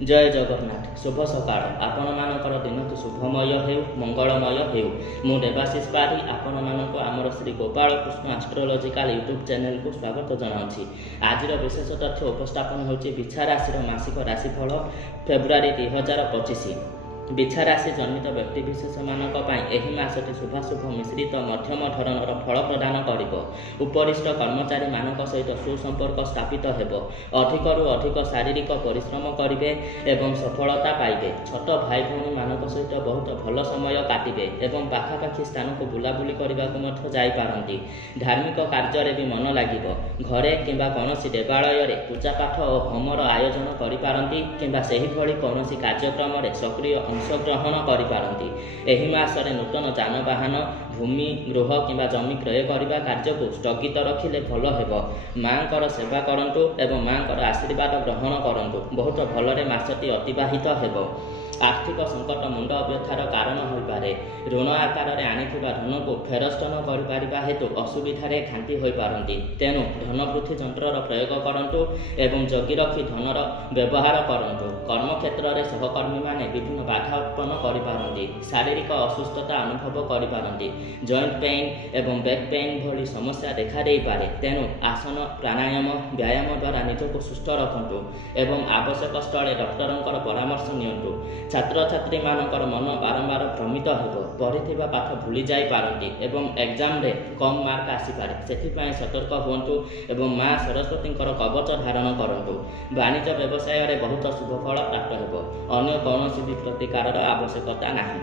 जय जगन्नाथ शुभ सकाळ आपण मानकर दिन शुभमय हेउ मंगलमय हेउ मु देवाशीष पारी आपण मानक आमर Shri Gopal Krishna astrological YouTube channel को स्वागत जनाऊँगी। आज विशेष तथ्य उपस्थापन होची बिछा राशि मासिक राशिफल फेब्रुआरी 2025। बिछा राशि जन्मित व्यक्तिविशेष मानक एही मासटी शुभाशुभ मिश्रित मध्यम धरणर फल प्रदान करिब। उपरिष्ट कर्मचारी मानक सहित सुसंपर्क स्थापित हेब। अधिकरू अधिक शारीरिक परिश्रम करिवे एवं सफलता पाइबे। छोट भाई भौणी मानक सहित बहुत भल समय काटिबे एवं पाखापाखि स्थान को बुलाबुली करबाकु मध्य जाई पारंती। धार्मिक कार्य भी मन लागिबो। घरे किंबा कौनसी देवालय रे पूजा पाठ और होमर आयोजन करि पारंती किंबा सेही भली कौनसी कार्यक्रम रे सक्रिय अंशग्रहण करिपारंती। एही मासरे नूतन जानवाहन भूमि गृह किंबा जमी क्रय करने कार्य को स्थगित रखिले भल हेबो। मांकर सेवा करंतु एवं मांकर आशीर्वाद ग्रहण करंतु। बहुत भलरे मासटी अतिबाहित हेबो। आर्थिक संकट मुंड व्यथार कारण होइपारे। ऋण आकार में आनिथिबा धन को फेरस्त न करिपारिबा हेतु असुविधारे घांटी होई पारंती। तेणु धनवृद्धि यंत्रर प्रयोग करंतु एवं जगी रखी धनर व्यवहार करंतु। कर्मक्षेत्र में सहकर्मी माने विभिन्न बाधा उत्पन्न करिपारंती। शारीरिक असुस्थता अनुभव करिपारंती। जॉइंट पेन एवं बैक पेन भली समस्या देखा देई पारे। तेणु आसन प्राणायाम व्यायाम द्वारा निजको सुस्थ रखंतु एवं आवश्यक स्थले डॉक्टरंकर परामर्श नियंतु। छात्र छात्री मानकर मन बारंबार भ्रमित हेबो। पढ़िथिबा पाठ भूली जाई पारंती एवं एग्जाम रे कम मार्क आसी पारे। सेथिपाई सतर्क हुंतु एवं माँ सरस्वतींकर कवच धारण करंतु। वाणिज्य व्यवसाय रे बहुत शुभ फल प्राप्त हेबो। अन्य कौनसी भी प्रतिकार आवश्यकता नाही।